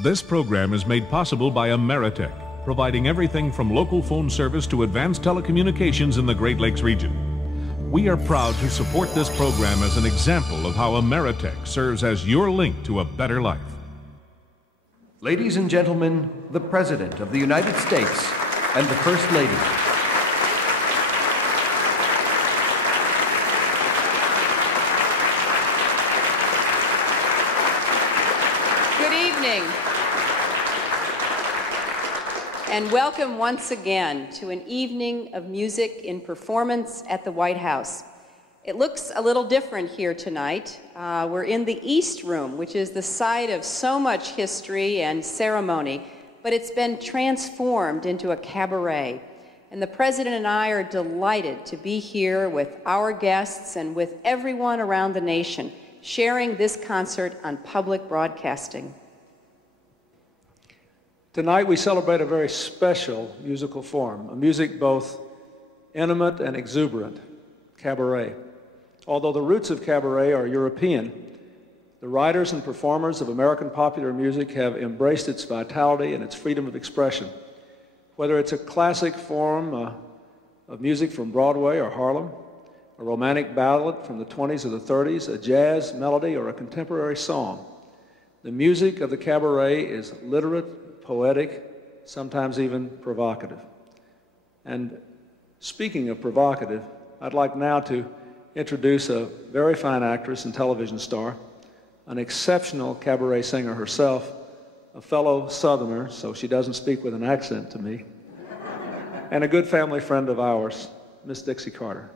This program is made possible by Ameritech, providing everything from local phone service to advanced telecommunications in the Great Lakes region. We are proud to support this program as an example of how Ameritech serves as your link to a better life. Ladies and gentlemen, the President of the United States and the First Lady. Good evening, and welcome once again to an evening of music in performance at the White House. It looks a little different here tonight. We're in the East Room, which is the site of so much history and ceremony, but it's been transformed into a cabaret. And the President and I are delighted to be here with our guests and with everyone around the nation, sharing this concert on public broadcasting. Tonight we celebrate a very special musical form, a music both intimate and exuberant, cabaret. Although the roots of cabaret are European, the writers and performers of American popular music have embraced its vitality and its freedom of expression. Whether it's a classic form of music from Broadway or Harlem, a romantic ballad from the 20s or the 30s, a jazz melody, or a contemporary song, the music of the cabaret is literate, poetic, sometimes even provocative. And speaking of provocative, I'd like now to introduce a very fine actress and television star, an exceptional cabaret singer herself, a fellow Southerner, so she doesn't speak with an accent to me, and a good family friend of ours, Miss Dixie Carter.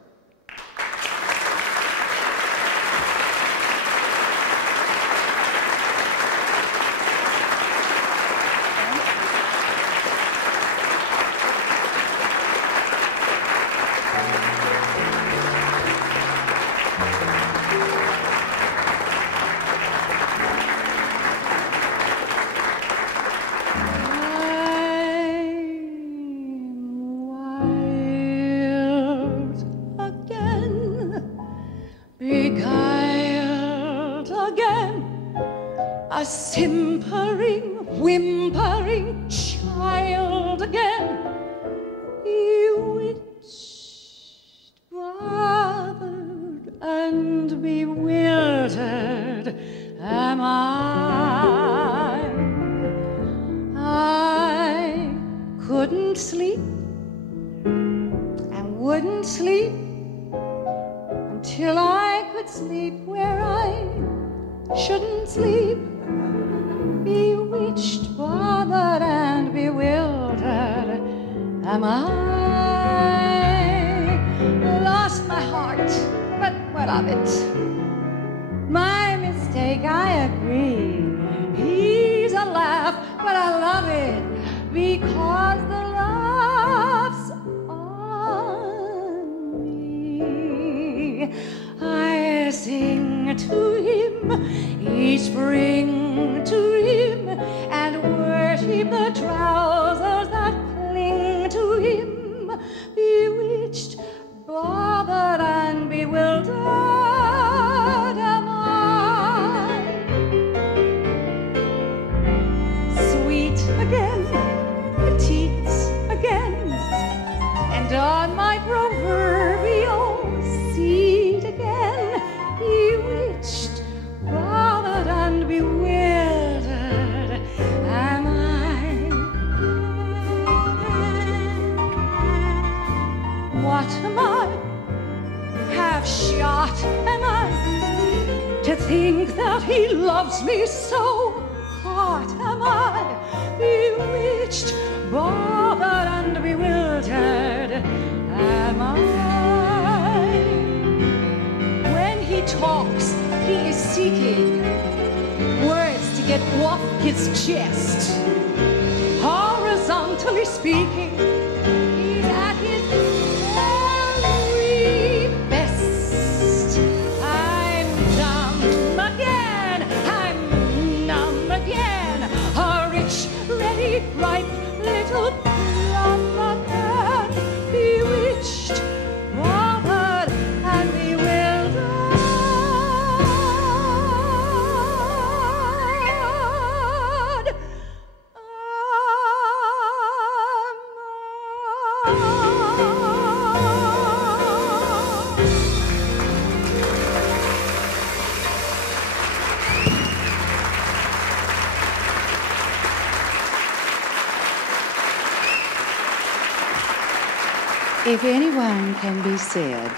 If anyone can be said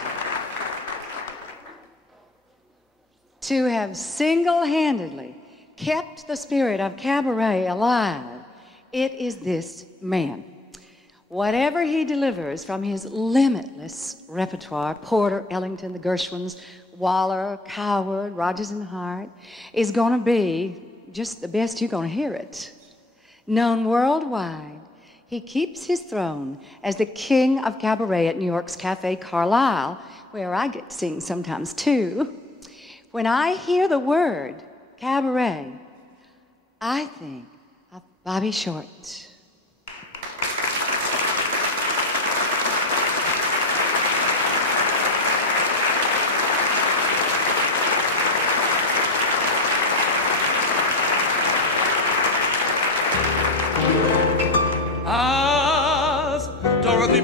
to have single-handedly kept the spirit of Cabaret alive, it is this man. Whatever he delivers from his limitless repertoire, Porter, Ellington, the Gershwins, Waller, Coward, Rodgers and Hart, is going to be just the best you're going to hear it. Known worldwide, he keeps his throne as the king of cabaret at New York's Cafe Carlyle, where I get to sing sometimes too. When I hear the word cabaret, I think of Bobby Short.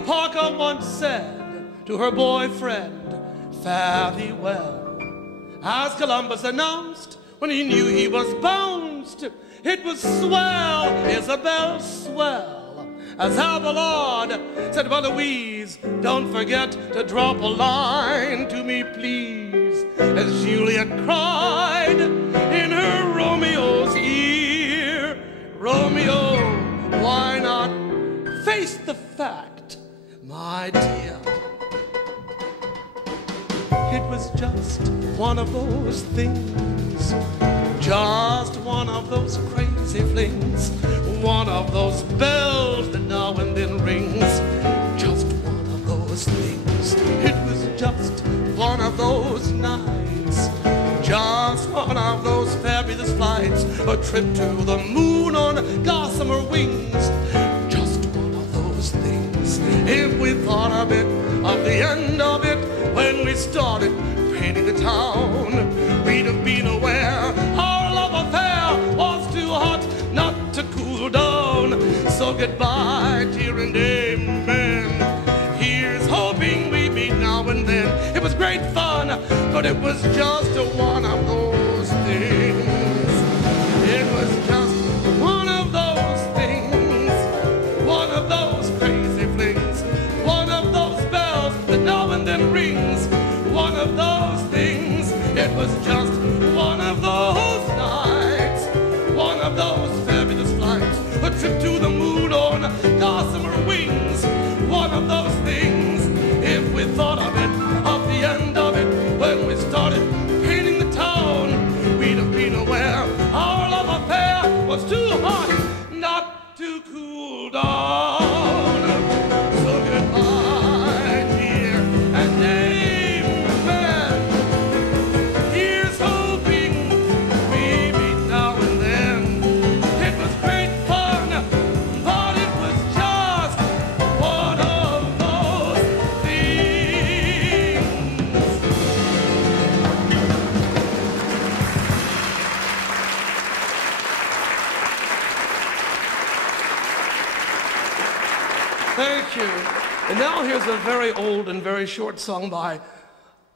Parker once said to her boyfriend, fare thee well. As Columbus announced when he knew he was bounced, it was swell, Isabel, swell. As Abelard said, well, Louise, don't forget to drop a line to me, please. As Juliet cried in her Romeo's ear, Romeo, why not face the fact, my dear? It was just one of those things, just one of those crazy flings, one of those bells that now and then rings, just one of those things. It was just one of those nights, just one of those fabulous flights, a trip to the moon on gossamer wings. If we thought of it, of the end of it, when we started painting the town, we'd have been aware our love affair was too hot not to cool down. So goodbye, dear, and amen. Here's hoping we meet now and then. It was great fun, but it was just one of those things. It was just one of those things, one of those crazy flings, one of those bells that now and then rings, one of those things. It was just one of those nights, one of those fabulous flights, a trip to the moon on gossamer wings, one of those things. If we thought of it, of the end of it, when we started painting the town, we'd have been aware our love affair was too hot not to cool down. So goodbye, dear, and amen. Here's hoping we meet now and then. It was great fun, but it was just one of those things. Thank you. And now here's a very old and very short song by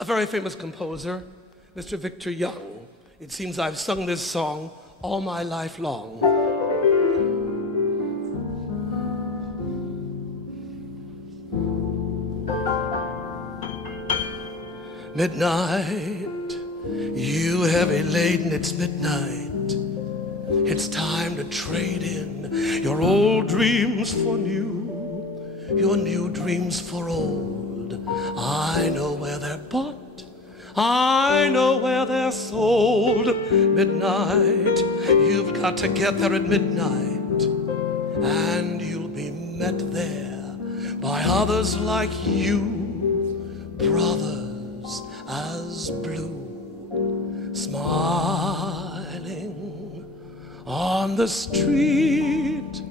a very famous composer, Mr. Victor Young. It seems I've sung this song all my life long. Midnight, you heavy laden, it's midnight. It's time to trade in your old dreams for new, your new dreams for old. I know where they're bought, I know where they're sold. Midnight, you've got to get there at midnight, and you'll be met there by others like you, brothers as blue, smiling on the street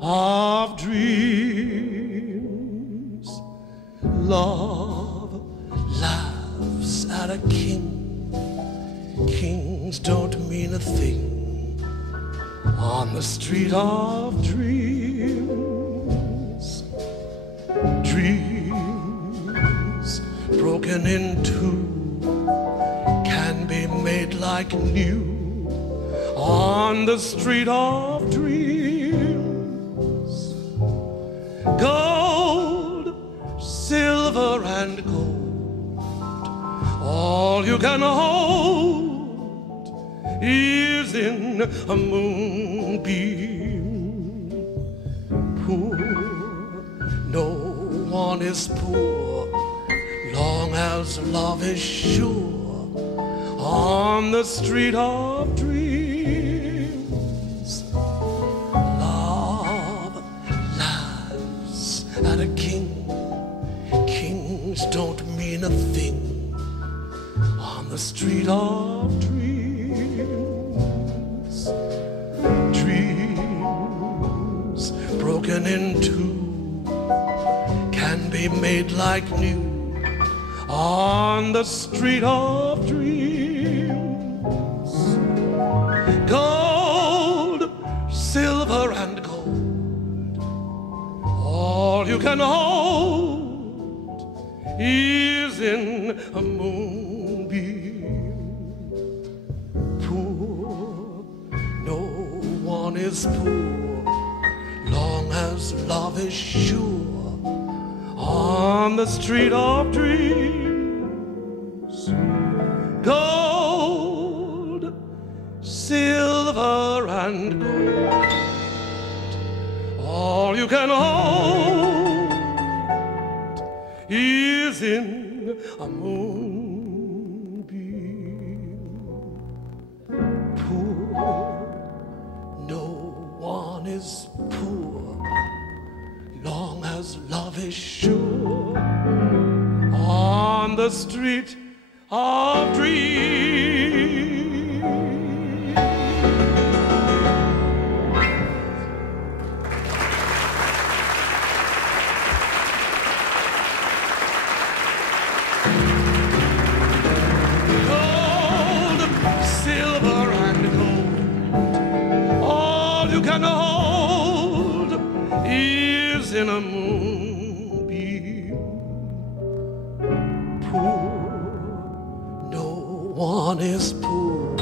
of dreams. Love laughs at a king. Kings don't mean a thing on the street of dreams. Dreams broken in two can be made like new on the street of dreams. Gold, all you can hold is in a moonbeam. Poor, no one is poor, long as love is sure on the street of dreams. Love laughs at a king. Kings don't mean a thing on the street of dreams. Dreams broken in two can be made like new on the street of dreams. Gold, silver and gold, all you can hold is in a moonbeam. Poor, no one is poor, long as love is sure on the street of dreams. Gold, silver and gold, all you can hold is in a moonbeam. Poor, no one is poor, long as love is sure on the street of dreams. Gold, silver and gold, all you can hold is in a moonbeam. Poor, no one is poor,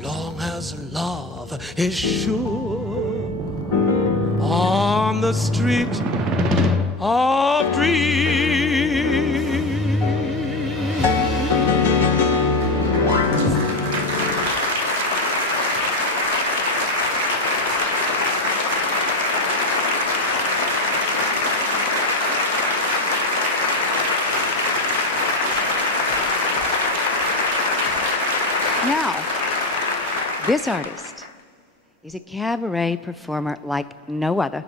long as love is sure on the street of dreams. Now, this artist is a cabaret performer like no other.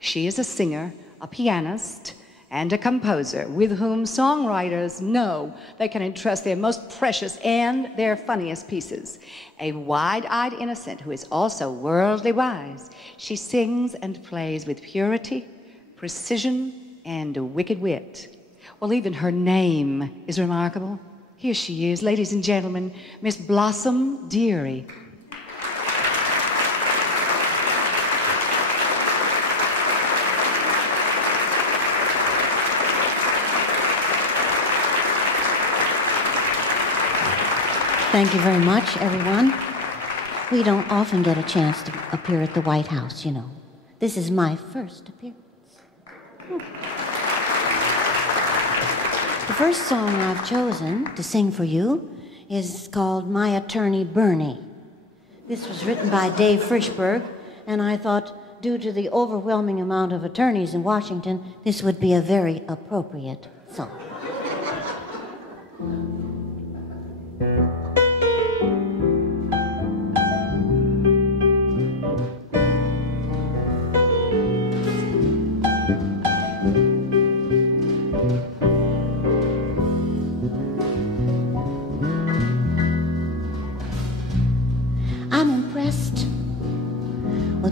She is a singer, a pianist, and a composer with whom songwriters know they can entrust their most precious and their funniest pieces. A wide-eyed innocent who is also worldly wise. She sings and plays with purity, precision, and a wicked wit. Well, even her name is remarkable. Here she is, ladies and gentlemen, Miss Blossom Dearie. Thank you very much, everyone. We don't often get a chance to appear at the White House, you know. This is my first appearance. The first song I've chosen to sing for you is called My Attorney Bernie. This was written by Dave Frischberg, and I thought, due to the overwhelming amount of attorneys in Washington, this would be a very appropriate song.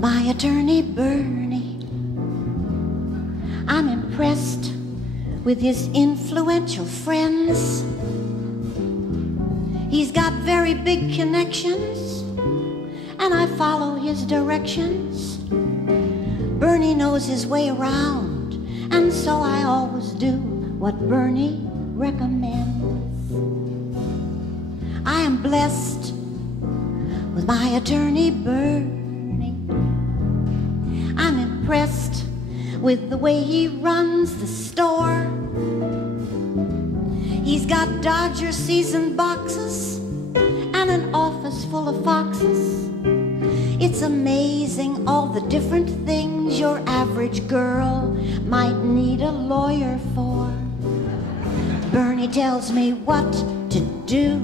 My attorney Bernie, I'm impressed with his influential friends. He's got very big connections, and I follow his directions. Bernie knows his way around, and so I always do what Bernie recommends. I am blessed with my attorney Bernie. I'm impressed with the way he runs the store. He's got Dodger season boxes and an office full of foxes. It's amazing all the different things your average girl might need a lawyer for. Bernie tells me what to do.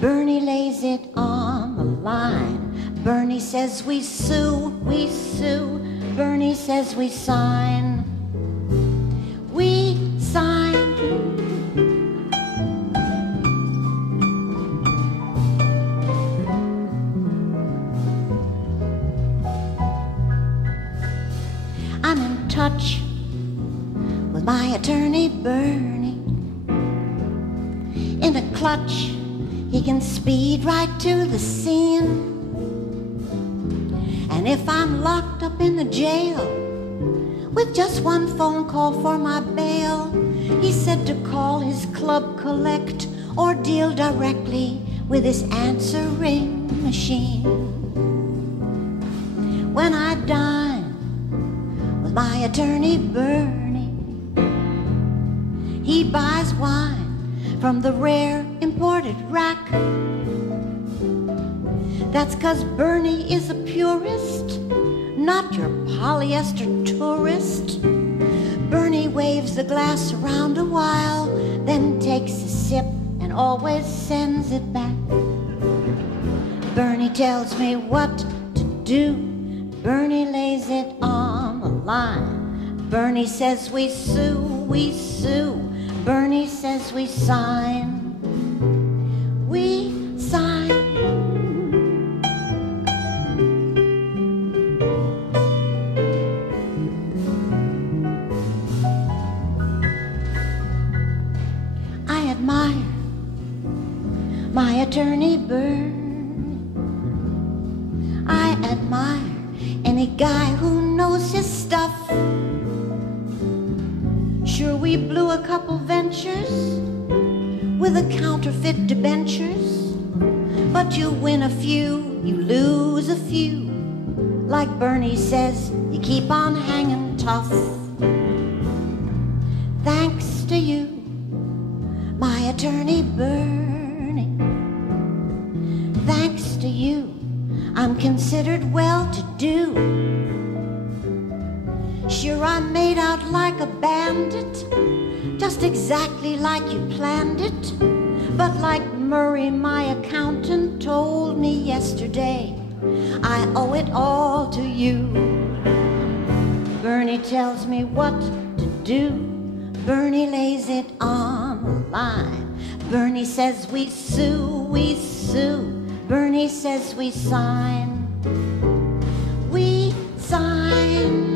Bernie lays it on the line. Bernie says we sue, we sue. Bernie says we sign. We sign. I'm in touch with my attorney, Bernie. In a clutch, he can speed right to the scene. And if I'm locked up in the jail with just one phone call for my bail, he said to call his club collect or deal directly with his answering machine. When I dine with my attorney Bernie, he buys wine from the rare imported rack. That's 'cause Bernie is a purist, not your polyester tourist. Bernie waves the glass around a while, then takes a sip and always sends it back. Bernie tells me what to do. Bernie lays it on the line. Bernie says we sue, we sue. Bernie says we sign. We sign. I admire my attorney Bernie. I admire any guy who knows his stuff. Sure, we blew a couple ventures with the counterfeit debentures, but you win a few, you lose a few. Like Bernie says, you keep on hanging tough. Thanks to you, my attorney Bernie. Thanks to you, I'm considered well-to-do. Sure, I'm made out like a bandit, just exactly like you planned it. But like Murray, my accountant, told me yesterday, I owe it all to you. Bernie tells me what to do. Bernie lays it on the line. Bernie says we sue, we sue. Bernie says we sign. We sign.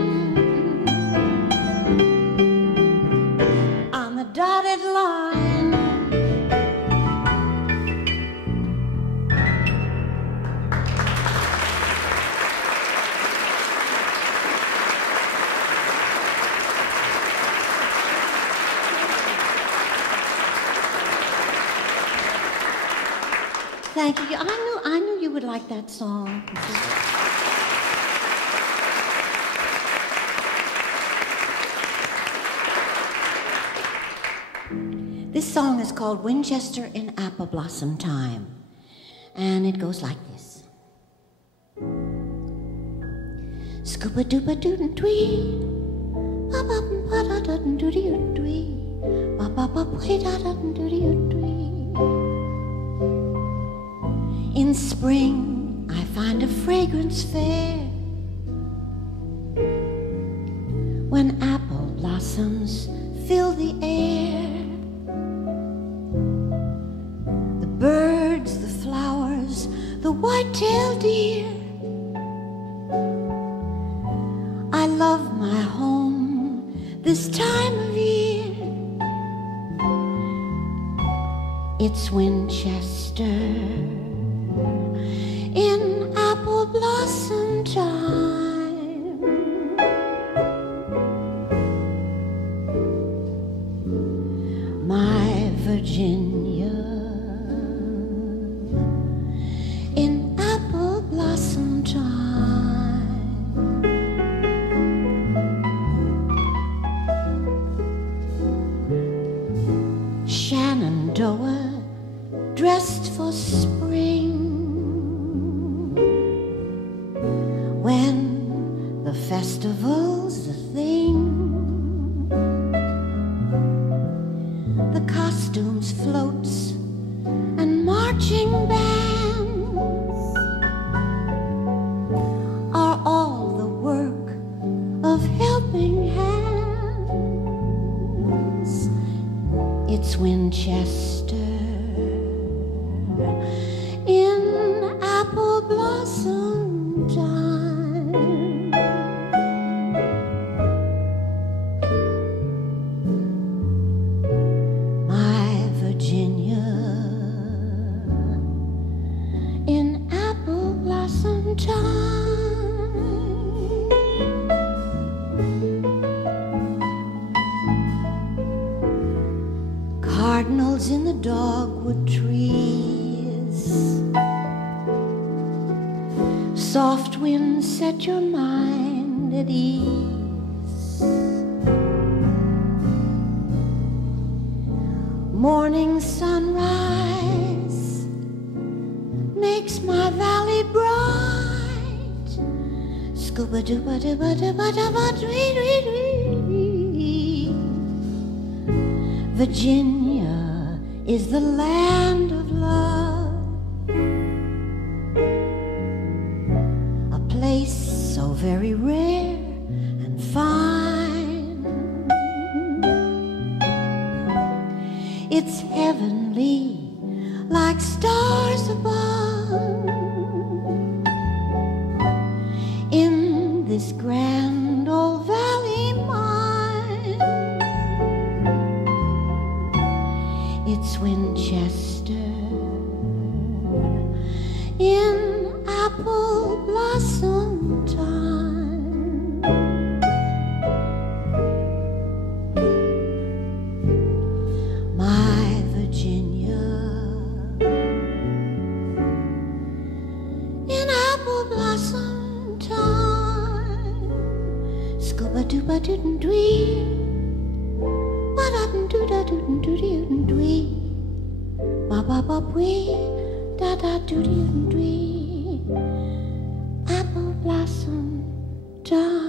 On the dotted line. Thank you. I knew you would like that song. This song is called Winchester in Apple Blossom Time, and it goes like this. Scoopa-doopa-doo-doo-dwee, ba-ba-ba-da-da-doo-doo-dwee, ba-ba-ba-ba-da-da-doo-doo-dwee. In spring, I find a fragrance fair when apple blossoms fill the air. The birds, the flowers, the white-tailed deer. I love my home this time of year. It's Winchester in apple blossom time. My Virginia in apple blossom time. Shannon spring, when the festival's a thing, the costumes, floats, and marching bands are all the work of helping hands. It's Winchester in apple blossom time. My Virginia in apple blossom time. Cardinals in the dogwood trees, soft winds set your mind at ease. Morning sunrise makes my valley bright. Scuba dooba dooba dooba dooba dwee dwee dwee. Virginia is the land of love, a place so very rare and fine. It's heavenly, like stars above, in this grand old valley mine. It's Winchester in apple blossom time. My Virginia in apple blossom time. Scuba dooba doo dwee, ba da doo da doo doo dwee, ba ba ba wee, da da doo dwee. Apple blossom time.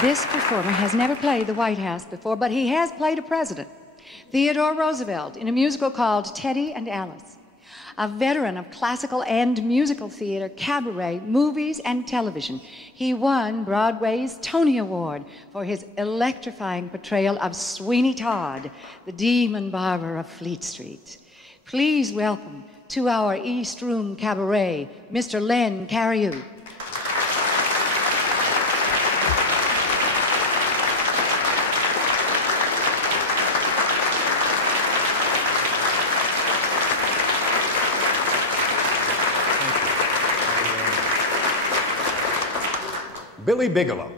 This performer has never played the White House before, but he has played a president, Theodore Roosevelt, in a musical called Teddy and Alice. A veteran of classical and musical theater, cabaret, movies, and television, he won Broadway's Tony Award for his electrifying portrayal of Sweeney Todd, the demon barber of Fleet Street. Please welcome to our East Room Cabaret, Mr. Len Cariou. Billy Bigelow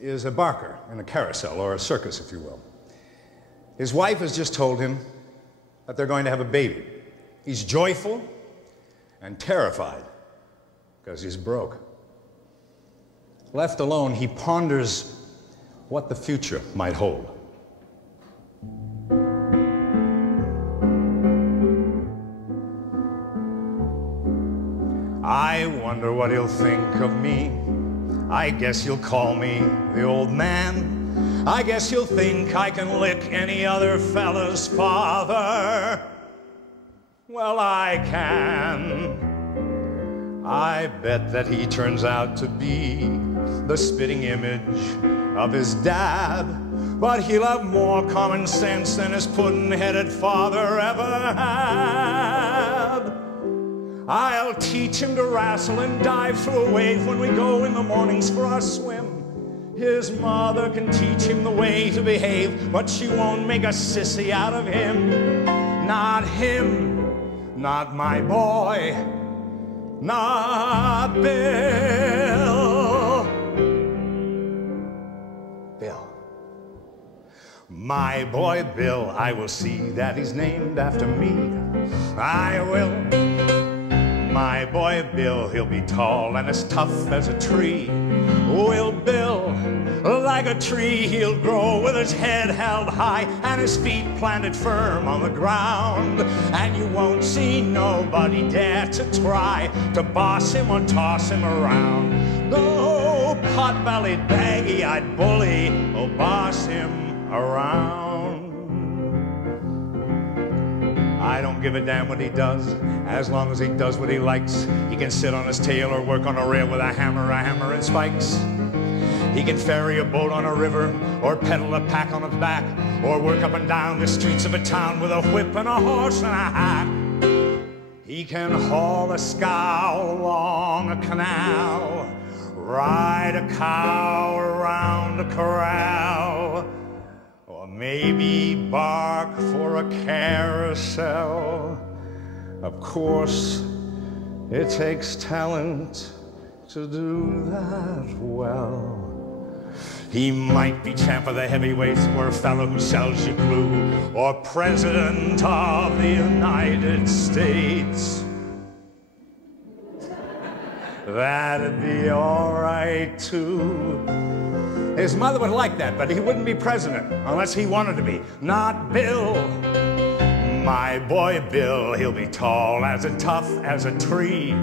is a barker in a carousel, or a circus, if you will. His wife has just told him that they're going to have a baby. He's joyful and terrified because he's broke. Left alone, he ponders what the future might hold. I wonder what he'll think of me. I guess he'll call me the old man. I guess he'll think I can lick any other fella's father. Well, I can. I bet that he turns out to be the spitting image of his dad. But he'll have more common sense than his puddin'-headed father ever had. I'll teach him to wrestle and dive through a wave when we go in the mornings for our swim. His mother can teach him the way to behave, but she won't make a sissy out of him. Not him, not my boy, not Bill. My boy Bill, I will see that he's named after me. I will. My boy Bill, he'll be tall and as tough as a tree. Will Bill, like a tree, he'll grow with his head held high and his feet planted firm on the ground. And you won't see nobody dare to try to boss him or toss him around. No pot-bellied, baggy-eyed bully will boss him around. I don't give a damn what he does, as long as he does what he likes. He can sit on his tail or work on a rail with a hammer and spikes. He can ferry a boat on a river, or pedal a pack on his back, or work up and down the streets of a town with a whip and a horse and a hat. He can haul a scow along a canal, ride a cow around a corral, or maybe bark for a carousel. Of course, it takes talent to do that well. He might be champ of the heavyweights, or a fellow who sells you glue, or president of the United States. That'd be all right, too. His mother would like that, but he wouldn't be president unless he wanted to be. Not Bill. My boy Bill, he'll be tall as and tough as a tree.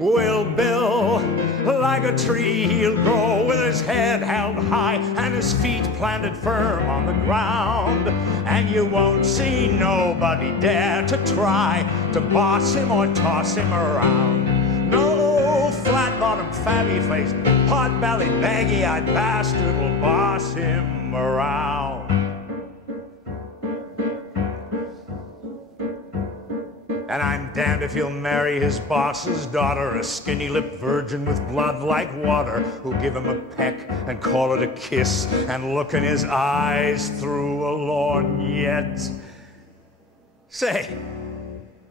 Will Bill, like a tree, he'll grow with his head held high and his feet planted firm on the ground. And you won't see nobody dare to try to boss him or toss him around. No flat-bottomed, fabby-faced, pot-bellied, baggy-eyed bastard will boss him around. And I'm damned if he'll marry his boss's daughter, a skinny-lipped virgin with blood like water, who'll give him a peck and call it a kiss and look in his eyes through a lorgnette. Say,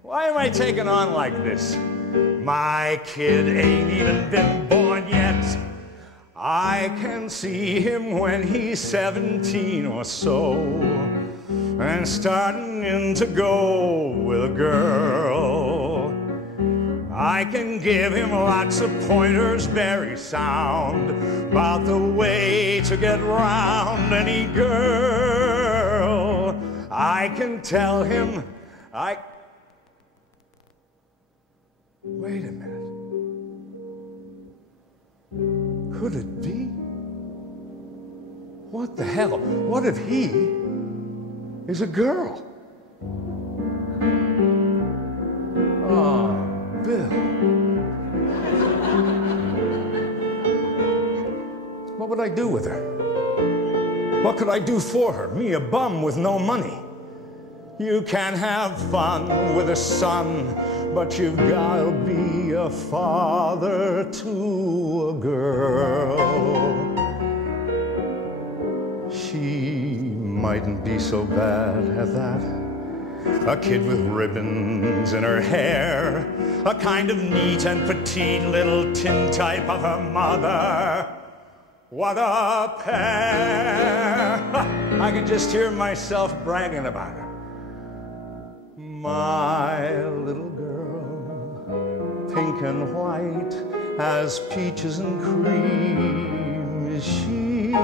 why am I taking on like this? My kid ain't even been born yet. I can see him when he's 17 or so, and starting to go with a girl. I can give him lots of pointers, very sound, about the way to get round any girl. I can tell him Wait a minute. Could it be? What the hell? What if he is a girl? Oh, Bill. What would I do with her? What could I do for her? Me, a bum with no money. You can have fun with a son, but you've got to be a father to a girl. She mightn't be so bad at that. A kid with ribbons in her hair, a kind of neat and petite little tintype of her mother. What a pair! I can just hear myself bragging about her. My little girl, pink and white as peaches and cream is she.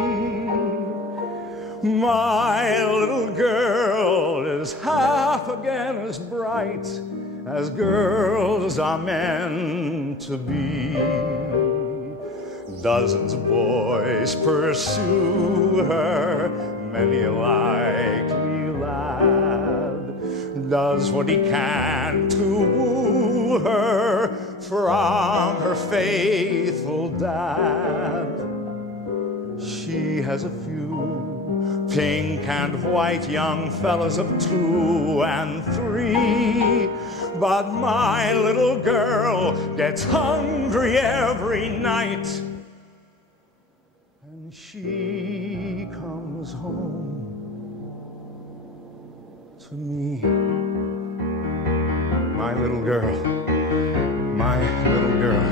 My little girl is half again as bright as girls are meant to be. Dozens of boys pursue her, many a likely lad does what he can to woo her from her faithful dad. She has a few pink and white young fellas of 2 and 3, but my little girl gets hungry every night, and she comes home to me. My little girl, my little girl,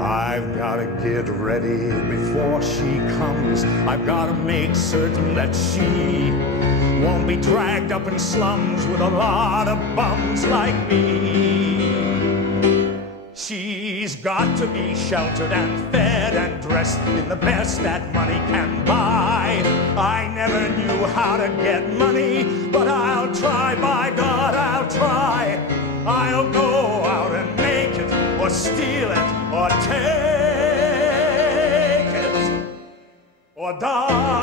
I've got gotta get ready before she comes. I've gotta make certain that she won't be dragged up in slums with a lot of bums like me. She's got to be sheltered and fed and dressed in the best that money can buy. I never knew how to get money, but I'll try, by God, I'll try. I'll go out and make it, or steal it, or take it, or die.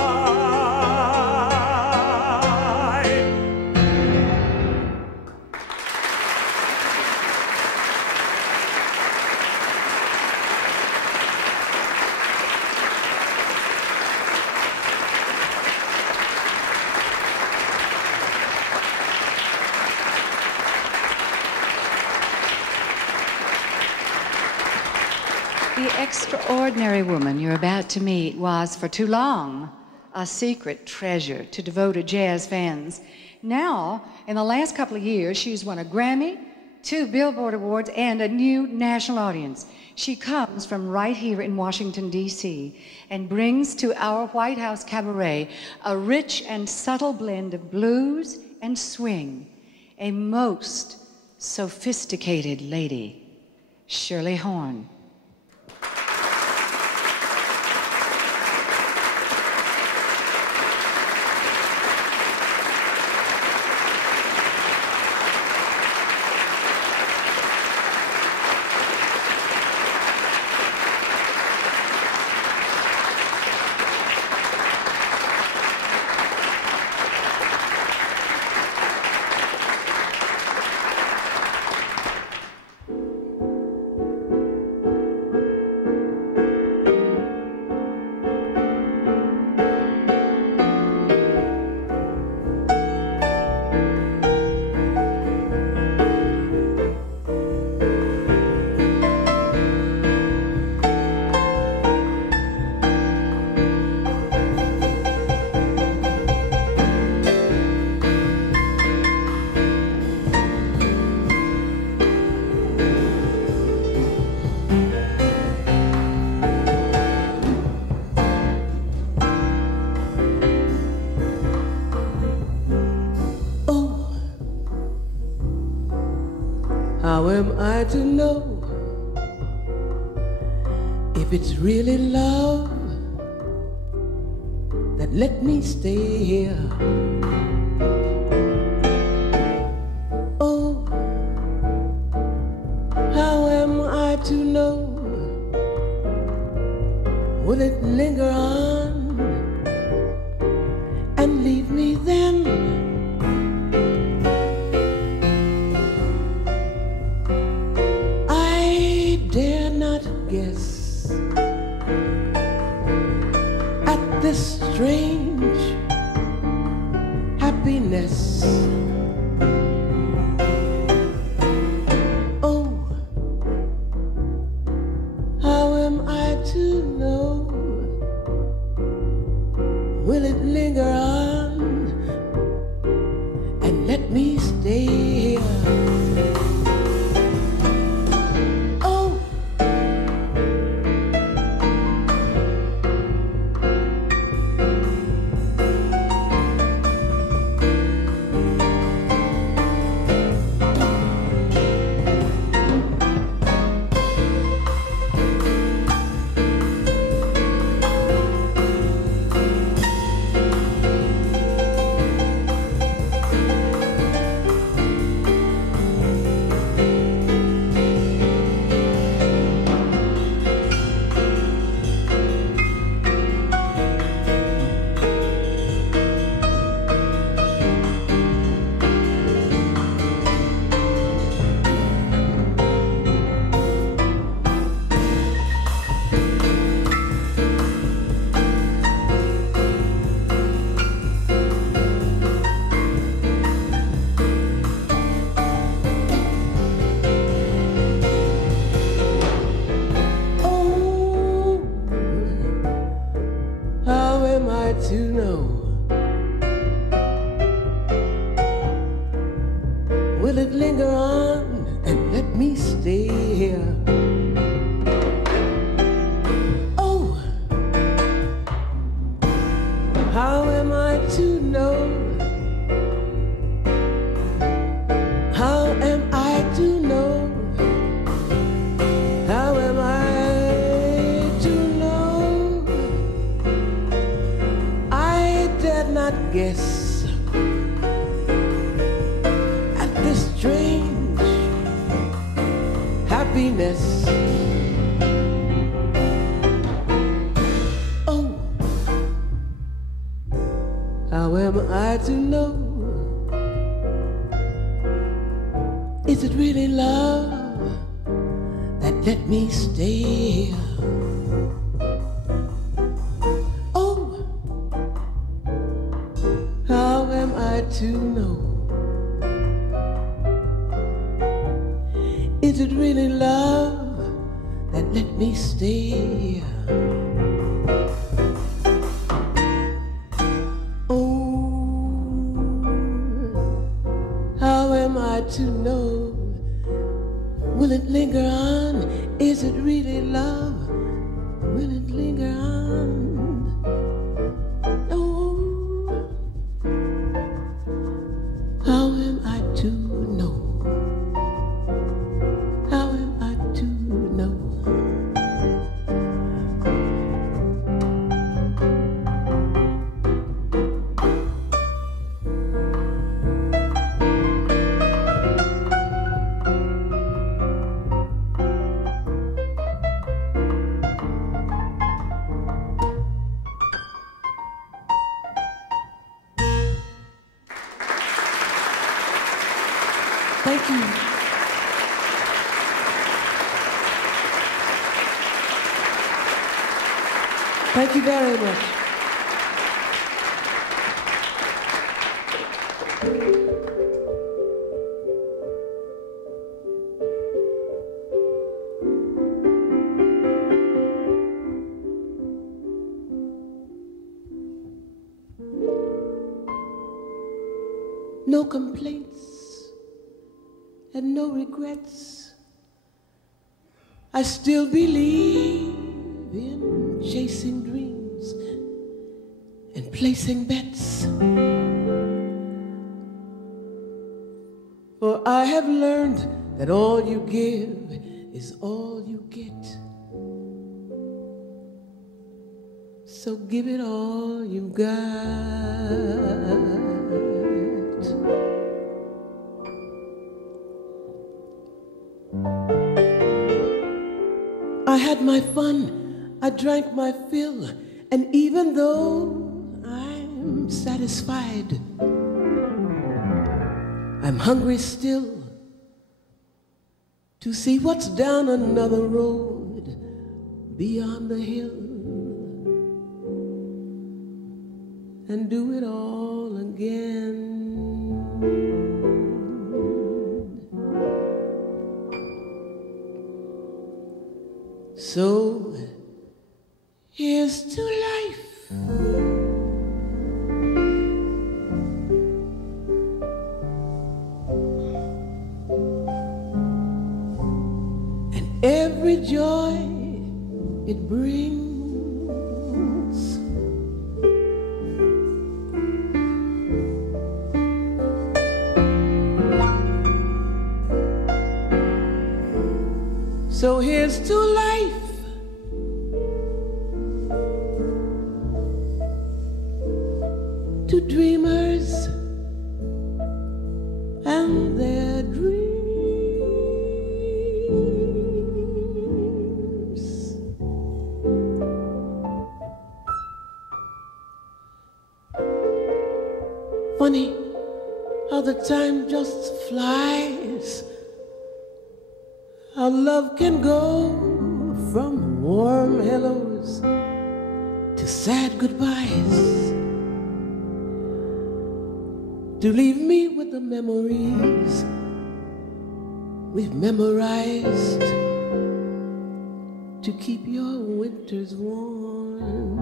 The extraordinary woman you're about to meet was, for too long, a secret treasure to devoted jazz fans. Now, in the last couple of years, she's won a Grammy, 2 Billboard Awards, and a new national audience. She comes from right here in Washington, D.C., and brings to our White House Cabaret a rich and subtle blend of blues and swing. A most sophisticated lady, Shirley Horn. How am I to know if it's really love that let me stay here? Oh, how am I to know? Will it linger on and leave me then? Guess at this strange happiness. Oh, how am I to know? Will it linger on and let me stay here? To know, will it linger on and let me stay here? guess at this strange happiness. Oh, how am I to know? Is it really love that let me stay? Oh, how am I to know? Is it really love that let me stay? To know, will it linger on? Is it really love? Will it linger on? Oh, how am I to know? How am I to know? Thank you. Thank you very much. No complaints and no regrets. I still believe in chasing dreams and placing bets. For I have learned that all you give is all you get. So give it all you got. I had my fun, I drank my fill, and even though I'm satisfied, I'm hungry still to see what's down another road beyond the hill and do it all again. So here's to life, and every joy it brings. So here's to life, to dreamers and their dreams. Funny how the time just flies, how love can go from warm hellos to sad goodbyes, to leave me with the memories we've memorized, to keep your winters warm.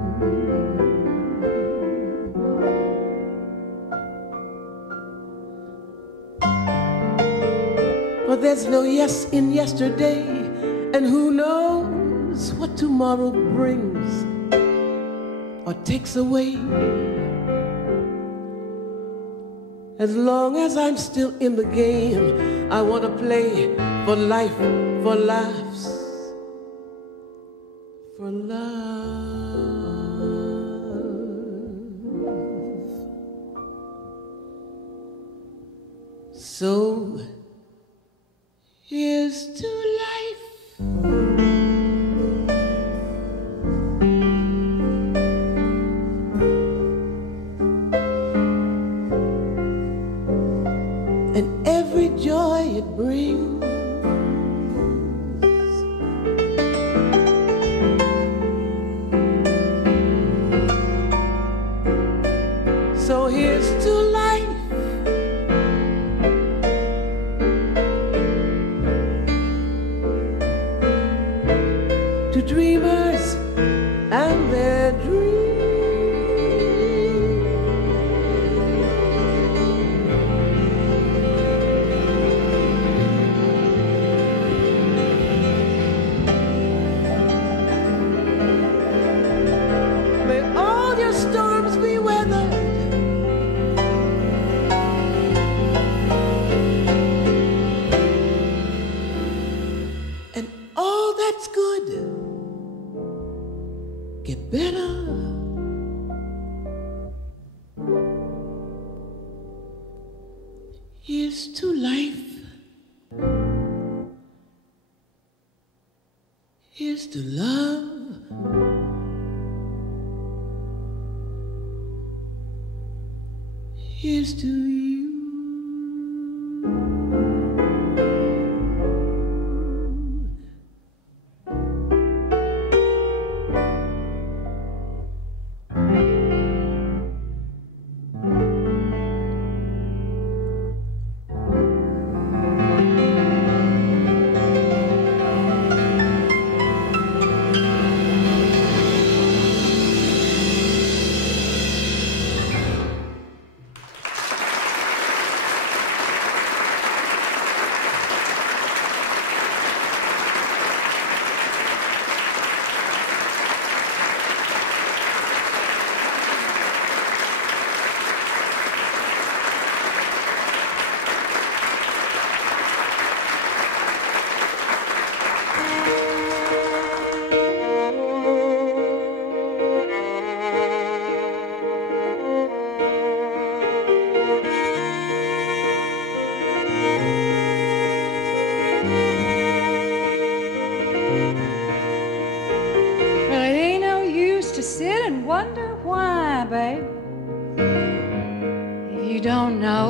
But there's no yes in yesterday, and who knows what tomorrow brings or takes away. As long as I'm still in the game, I want to play for life, for laughs, for love. 'Cause So here's to life. And every joy it brings. So here's to life. To dreamers and their dreams. May all your storms be weathered. And all that's good get better. Here's to life. Here's to love. Here's to you.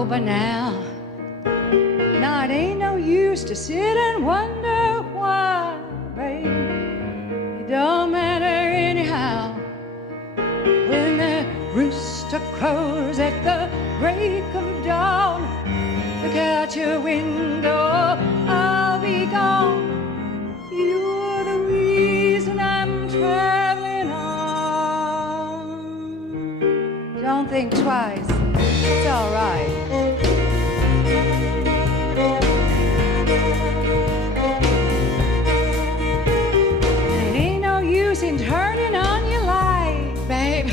By now, now it ain't no use to sit and wonder why, babe. It don't matter anyhow. When the rooster crows at the break of dawn, look out your window, I'll be gone. You're the reason I'm traveling on. Don't think twice, it's all right. It ain't no use in turning on your light, babe.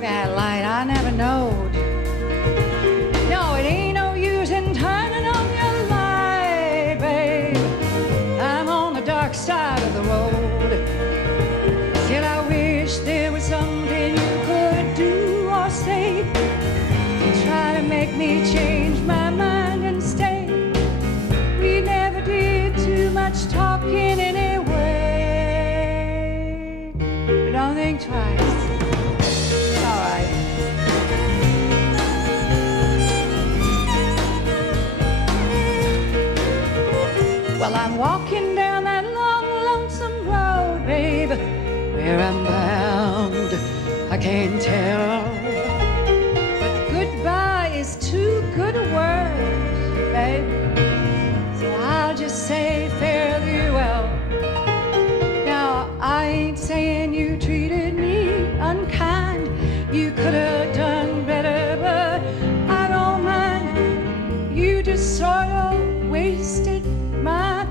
That light I never knowed. No, it ain't no use in turning on your light, babe. I'm on the dark side of the road. Still I wish there was something you could do or say to try to make me change my mind and stay. We never did too much talking anyway. But don't think twice. It's all right. Well, I'm walking down that long, lonesome road, babe. Where I'm bound, I can't tell. But goodbye is too good a word, babe. So I'll just say fare thee well. Now, I ain't saying you treated me unkind. You could have done better, but I don't mind. You just sort of wasted my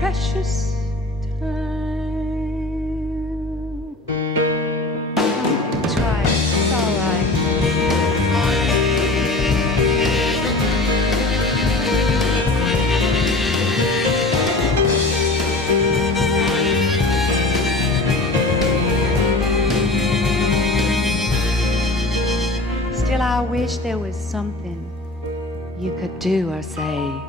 precious time. Try it, it's all right. Still, I wish there was something you could do or say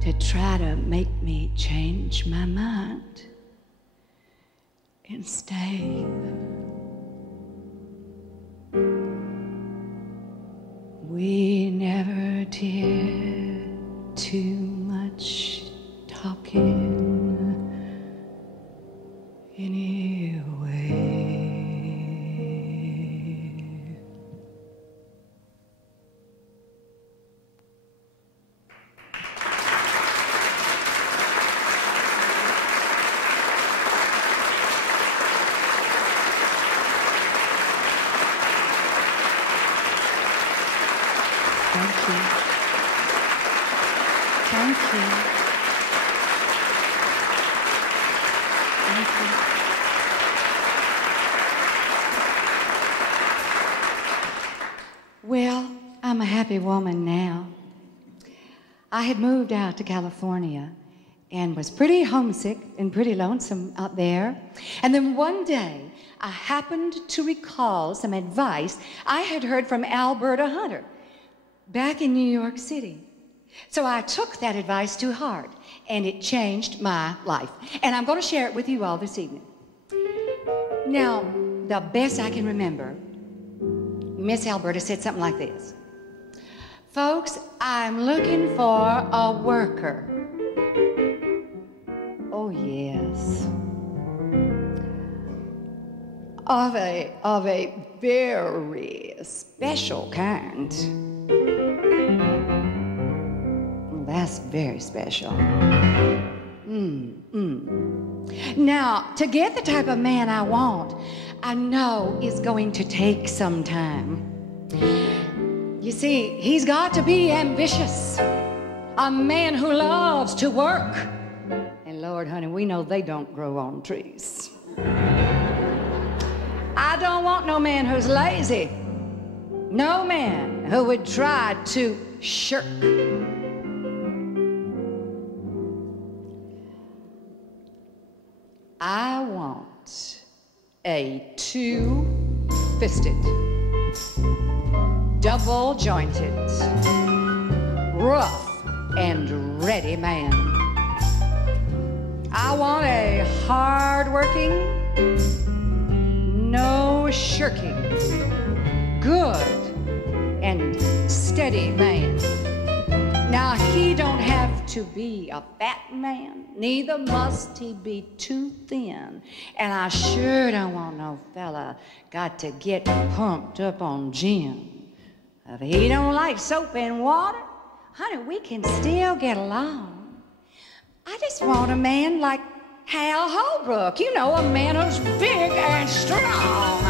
to try to make me change my mind and stay? We never did too much talking anyway. Thank you. Thank you. Thank you. Well, I'm a happy woman now. I had moved out to California and was pretty homesick and pretty lonesome out there. And then one day, I happened to recall some advice I had heard from Alberta Hunter back in New York City. So I took that advice to heart, and it changed my life. And I'm going to share it with you all this evening. Now, the best I can remember, Miss Alberta said something like this: folks, I'm looking for a worker. Oh, yes. Of a very special kind. That's very special. Now, to get the type of man I want, I know is going to take some time. You see, he's got to be ambitious, a man who loves to work. And Lord, honey, we know they don't grow on trees. I don't want no man who's lazy, no man who would try to shirk. I want a two-fisted, double-jointed, rough and ready man. I want a hard-working, no shirking, good and steady man. Now, he don't have to be a fat man, neither must he be too thin. And I sure don't want no fella got to get pumped up on gin. If he don't like soap and water, honey, we can still get along. I just want a man like Hal Holbrook, you know, a man who's big and strong,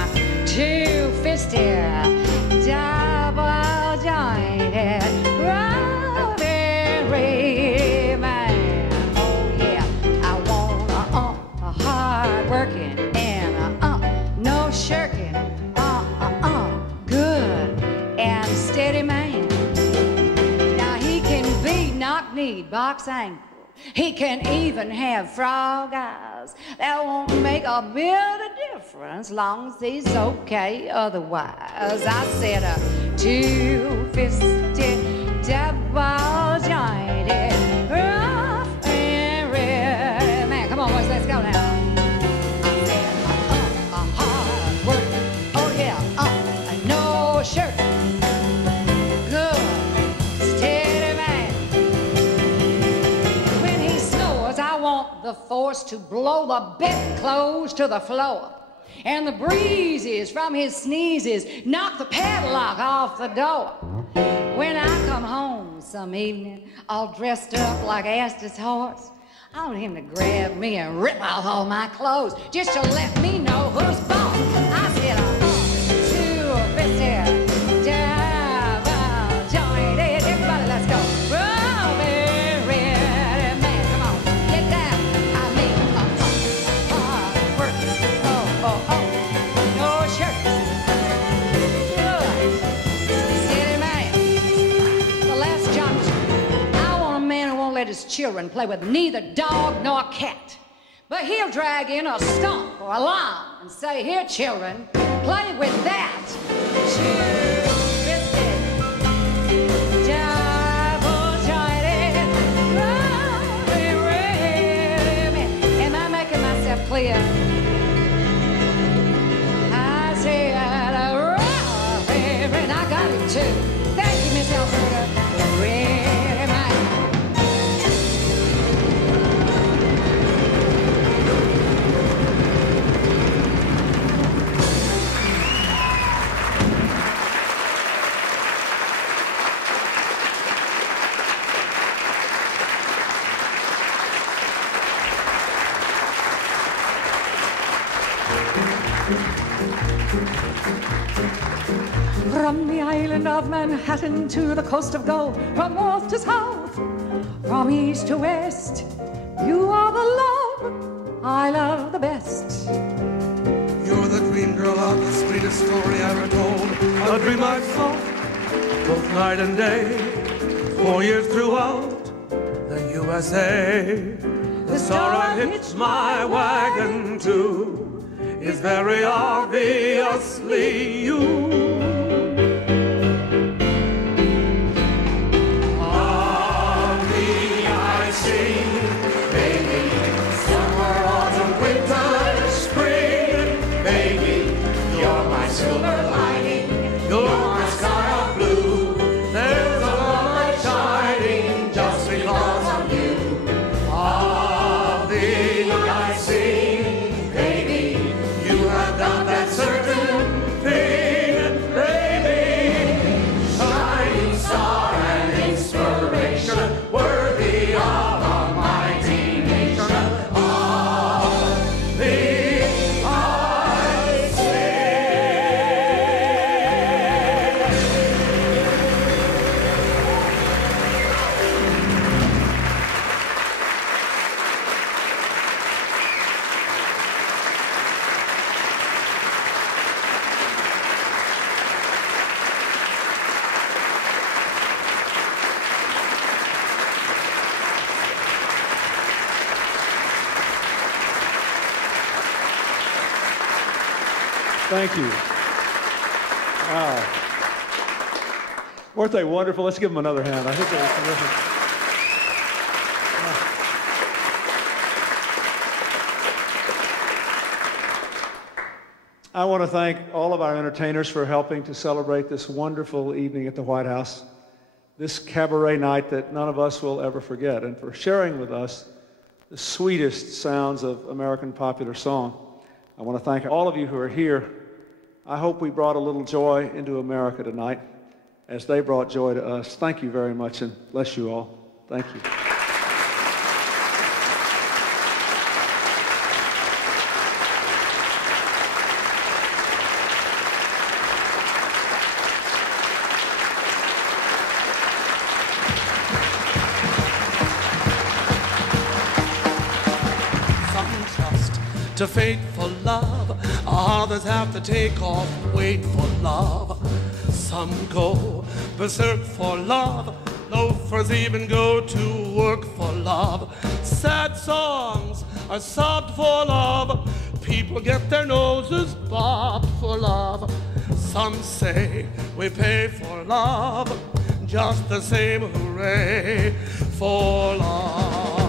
two-fisted, double-jointed, very man. Oh yeah, I want a hard-working and no shirking, good and steady man. Now he can be knock-kneed, box ankle. He can even have frog eyes. That won't make a bit of difference, long as he's okay otherwise. I said a two-fisted, double-jointed, rough and ready man. Come on, boys, let's go now. I said a hard work. Oh yeah, no shirt. The force to blow the bedclothes to the floor, and the breezes from his sneezes knock the padlock off the door. When I come home some evening, all dressed up like Astor's horse, I want him to grab me and rip off all my clothes just to let me know who's boss. I said, two-fisted, double-jointed. Everybody, let's go. His children play with neither dog nor cat, but he'll drag in a stump or a llama and say, here children, play with that. Two-fisted, clear. I said, and I got it too. Thank you, Miss Alberta. Very much. From the island of Manhattan to the coast of gold, from north to south, from east to west, you are the love I love the best. You're the dream girl of the sweetest story ever told. A dream I saw both night and day, 4 years throughout the USA. The star I hitched my wagon to is very obviously you. Silver lining, you're my sky of blue. There's a light shining just because of you. Of thee I sing, baby. You have done that certain thing, baby. Shining star and inspiration, worthy of a mighty nation. Of thee. Thank you. Wow. Weren't they wonderful? Let's give them another hand. I think they were terrific. I want to thank all of our entertainers for helping to celebrate this wonderful evening at the White House, this cabaret night that none of us will ever forget, and for sharing with us the sweetest sounds of American popular song. I want to thank all of you who are here. I hope we brought a little joy into America tonight as they brought joy to us. Thank you very much, and bless you all. Thank you. To fate for love, others have to take off weight for love. Some go berserk for love, loafers even go to work for love. Sad songs are sobbed for love, people get their noses bobbed for love. Some say we pay for love, just the same hooray for love.